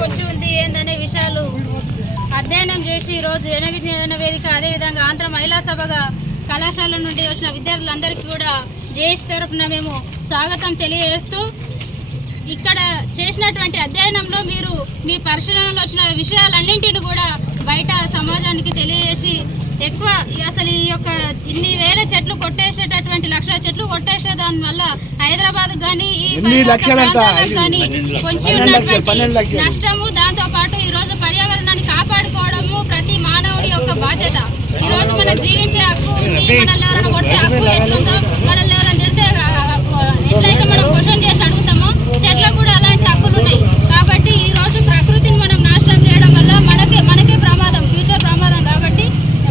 ఏందనే విషయాలు అధ్యయనం చేసి ఈరోజు జన విజ్ఞాన వేదిక అదేవిధంగా ఆంధ్ర మహిళా సభగా కళాశాల నుండి వచ్చిన విద్యార్థులందరికీ కూడా జేఎస్ తరఫున మేము స్వాగతం తెలియజేస్తూ ఇక్కడ చేసినటువంటి అధ్యయనంలో మీరు మీ పరిశీలనలో వచ్చిన విషయాలన్నింటిని కూడా బయట సమాజానికి తెలియజేసి ఎక్కువ అసలు ఈ యొక్క ఇన్ని వేల చెట్లు కొట్టేసేటటువంటి లక్షల చెట్లు కొట్టేసే దాని వల్ల హైదరాబాద్ కానీ ఈ కానీ కొంచెం ఉన్నటువంటి. నష్టము దాంతో పాటు ఈ రోజు పర్యావరణాన్ని కాపాడుకోవడము ప్రతి మానవుడి యొక్క బాధ్యత. ఈ రోజు మనం జీవించే హక్కు ఉంది మనల్ని కొడితే హక్కు ఎట్లుందో మనల్ని ఎవరైనా తిడితే ఆ, ఆ, ఎట్లయితే మనం క్వశ్చన్ చేసి అడుగుతామో చెట్లకు కూడా అలాంటి హక్కులు ఉన్నాయి కాబట్టి ఈ రోజు ప్రకృతిని మనం నాశనం చేయడం వల్ల మనకే మనకే ప్రమాదం ఫ్యూచర్ ప్రమాదం కాబట్టి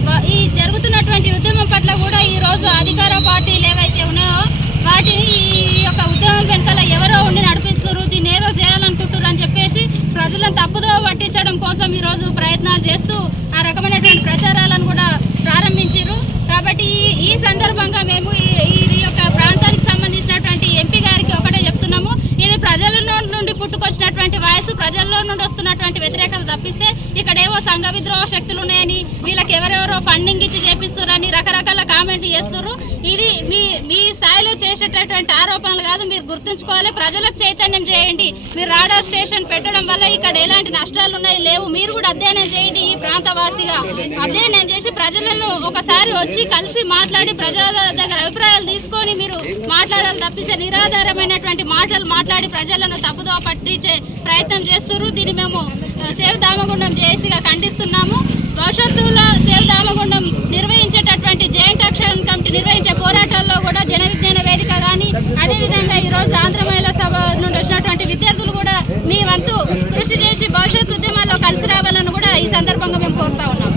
బ- ఈ జరుగుతున్నటువంటి ఉద్యమం పట్ల కూడా ఈ రోజు అధికార పార్టీలు ఏవైతే ఉన్నాయో వాటిని ఈ యొక్క ఉద్యమం వెనకాల ఎవరో ఉండి నడిపిస్తారు దీన్ని ఏదో చేయాలనుకుంటున్నారు అని చెప్పేసి ప్రజలను తప్పుదో పట్టించడం కోసం ఈరోజు ప్రయత్నాలు చేస్తూ ఆ రకమైనటువంటి ప్రచారాలను కూడా ప్రారంభించారు కాబట్టి ఈ- సందర్భంగా మేము ఈ ఈ యొక్క ప్రాంతానికి సంబంధించినటువంటి ఎంపీ గారికి ఒకటే చెప్తున్నాము. ఇది ప్రజలలో నుండి పుట్టుకొచ్చినటువంటి వయసు ప్రజల్లో నుండి వస్తున్నటువంటి వ్యతిరేకత తప్పిస్తే ఇక్కడ ఏవో సంఘ విద్రోహ శక్తులు ఉన్నాయని వీళ్ళకి ఎవరెవరో ఫండింగ్ ఇచ్చి చేపిస్తున్నారని రకరకాల కామెంట్ చేస్తున్నారు ఇది మీ మీ స్థాయిలో చేసేటటువంటి ఆరోపణలు కాదు మీరు గుర్తుంచుకోవాలి. ప్రజలకు చైతన్యం చేయండి. మీరు రాడార్ స్టేషన్ పెట్టడం వల్ల ఇక్కడ ఎలాంటి నష్టాలు ఉన్నాయి లేవు. మీరు కూడా అధ్యయనం చేయండి ఈ ప్రాంతవాసిగా. అధ్యయనం చేసి ప్రజలను ఒకసారి వచ్చి కలిసి మాట్లాడి ప్రజల దగ్గర అభిప్రాయాలు తీసుకొని మీరు మాట్లాడాలి తప్పిస్తే నిరాధారమైనటువంటి మాటలు మాట్లాడి ప్రజలను తప్పుదో పట్టించే ప్రయత్నం చేస్తున్నారు దీన్ని మేము సేవ సేవ్ దామగుండం జేఏసీగా ఖండిస్తున్నాము. భవిష్యత్తులో సేవ్ దామగుండం నిర్వహించేటటువంటి జాయింట్ యాక్షన్ కమిటీ నిర్వహించే పోరాటాల్లో కూడా జన విజ్ఞాన వేదిక కానీ అదేవిధంగా ఈరోజు ఆంధ్ర మహిళా సభ నుండి వచ్చినటువంటి విద్యార్థులు కూడా మీ వంతు కృషి చేసి భవిష్యత్ ఉద్యమాల్లో కలిసి రావాలని కూడా ఈ సందర్భంగా మేము కోరుతా ఉన్నాం.